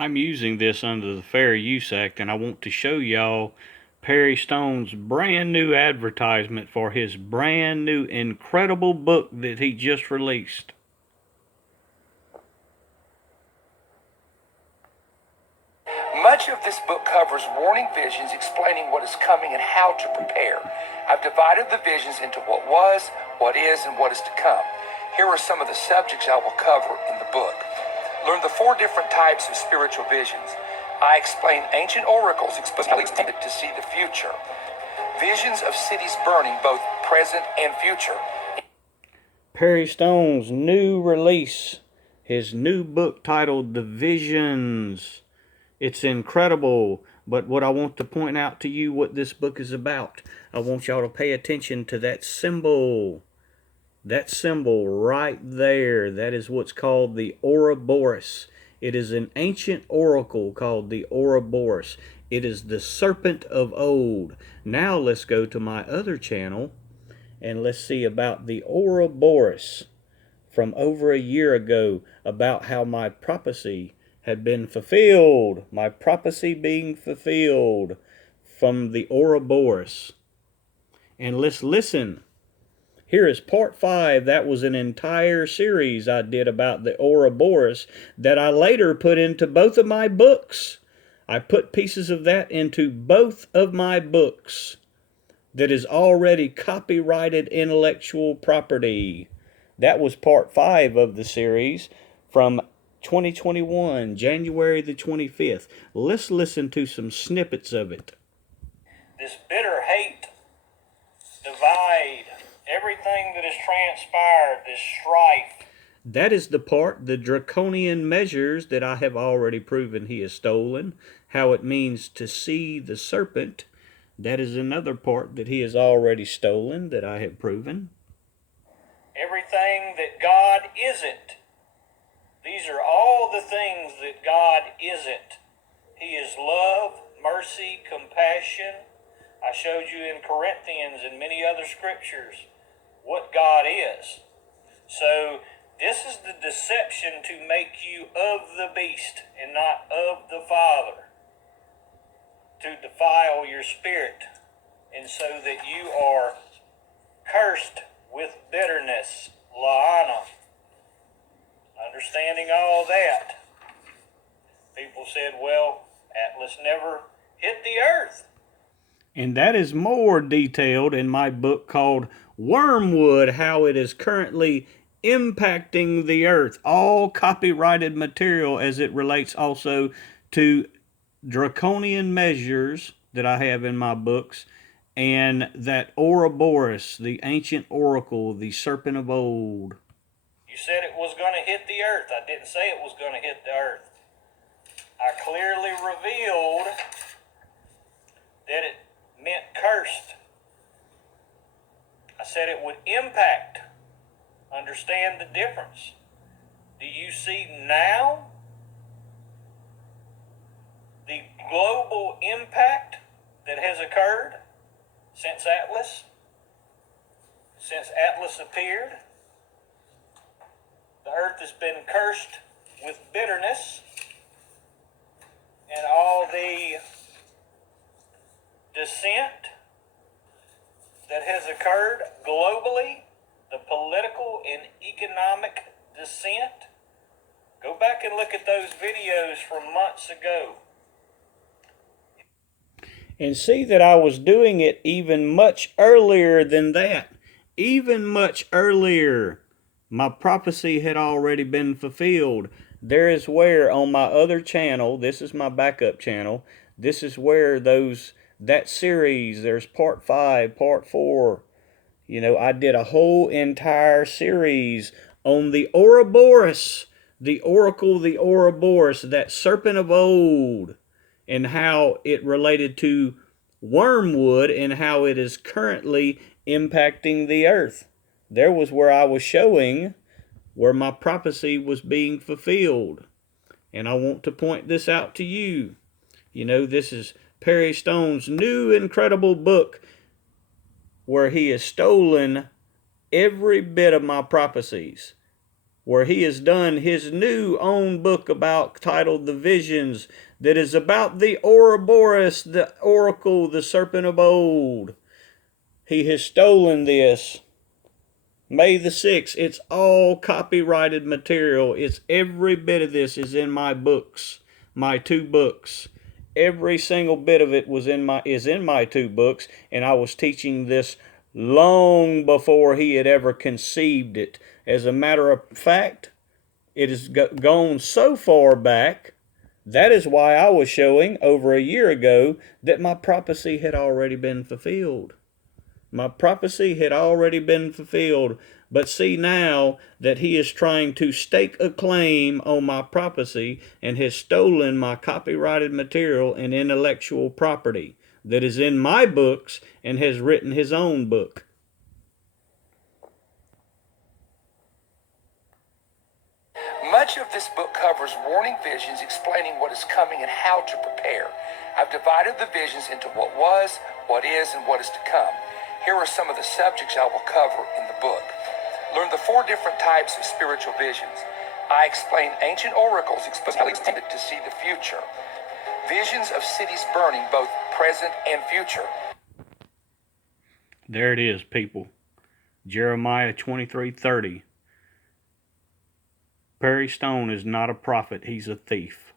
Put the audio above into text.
I'm using this under the Fair Use Act, and I want to show y'all Perry Stone's brand new advertisement for his brand new incredible book that he just released. Much of this book covers warning visions explaining what is coming and how to prepare. I've divided the visions into what was, what is, and what is to come. Here are some of the subjects I will cover in the book. Learn the 4 different types of spiritual visions. I explain ancient oracles explicitly intended to see the future. Visions of cities burning, both present and future. Perry Stone's new release, his new book titled The Visions. It's incredible, but what I want to point out to you what this book is about. I want y'all to pay attention to that symbol. That symbol right there, that is what's called the Ouroboros. It is an ancient oracle called the Ouroboros. It is the serpent of old. Now let's go to my other channel and let's see about the Ouroboros from over a year ago, about how my prophecy had been fulfilled. My prophecy being fulfilled from the Ouroboros. And let's listen. Here is part 5. That was an entire series I did about the Ouroboros that I later put into both of my books. I put pieces of that into both of my books. That is already copyrighted intellectual property. That was part 5 of the series from 2021, January the 25th. Let's listen to some snippets of it. This bitter hate, divide, everything that has transpired, this strife. That is the part, the draconian measures that I have already proven he has stolen. How it means to see the serpent. That is another part that he has already stolen that I have proven. Everything that God isn't. These are all the things that God isn't. He is love, mercy, compassion. I showed you in Corinthians and many other scriptures what God is. So this is the deception to make you of the beast and not of the Father, to defile your spirit, and so that you are cursed with bitterness, la'ana. Understanding all that, people said, well, Atlas never hit the earth. And that is more detailed in my book called Wormwood, how it is currently impacting the earth. All copyrighted material as it relates also to draconian measures that I have in my books, and that Ouroboros, the ancient oracle, the serpent of old. You said it was going to hit the earth. I didn't say it was going to hit the earth. I clearly revealed that it meant cursed. I said it would impact. Understand the difference. Do you see now the global impact that has occurred since Atlas? Since Atlas appeared? The earth has been cursed with bitterness, and all the descent that has occurred globally, the political and economic descent. Go back and look at those videos from months ago. And see that I was doing it even much earlier than that. Even much earlier. My prophecy had already been fulfilled. There is where on my other channel, this is my backup channel, this is where that series, there's part 5, part 4. You know, I did a whole entire series on the Ouroboros, the oracle, the Ouroboros, that serpent of old, and how it related to wormwood and how it is currently impacting the earth. There was where I was showing where my prophecy was being fulfilled. And I want to point this out to you. You know, this is Perry Stone's new incredible book where he has stolen every bit of my prophecies. where he has done his new own book about titled The Visions, that is about the Ouroboros, the oracle, the serpent of old. He has stolen this. May the 6th. It's all copyrighted material. It's every bit of this is in my books, my 2 books. Every single bit of it is in my 2 books, and I was teaching this long before he had ever conceived it. As a matter of fact, it has gone so far back. That is why I was showing over a year ago that my prophecy had already been fulfilled. My prophecy had already been fulfilled. But see now that he is trying to stake a claim on my prophecy and has stolen my copyrighted material and intellectual property that is in my books and has written his own book. Much of this book covers warning visions explaining what is coming and how to prepare. I've divided the visions into what was, what is, and what is to come. Here are some of the subjects I will cover in the book. Learn the 4 different types of spiritual visions. I explain ancient oracles explicitly intended to see the future. Visions of cities burning, both present and future. There it is, people. Jeremiah 23:30. Perry Stone is not a prophet, he's a thief.